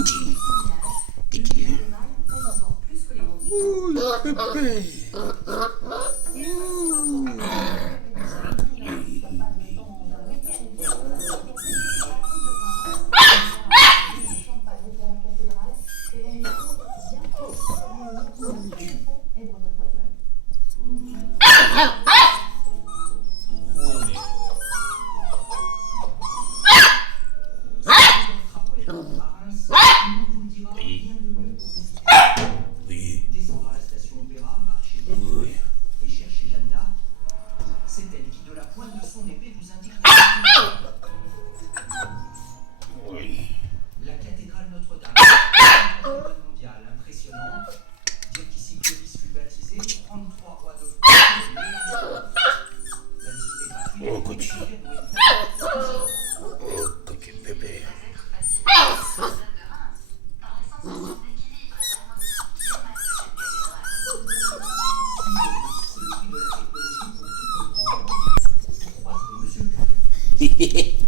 Petit. Petit. Ouh, pépé. Ouh. Oui. Oui. Descendre à la station Opéra, marcher Oui. et chercher Jeanne. C'est elle qui, de la pointe de son épée, vous indique Oui. la cathédrale Notre-Dame. Patrimoine mondial impressionnante. Dire qu'ici Clovis fut baptisé, 33 rois de France. La visite est gratuite. Oh, petit. Oh, petit bébé. Monsieur le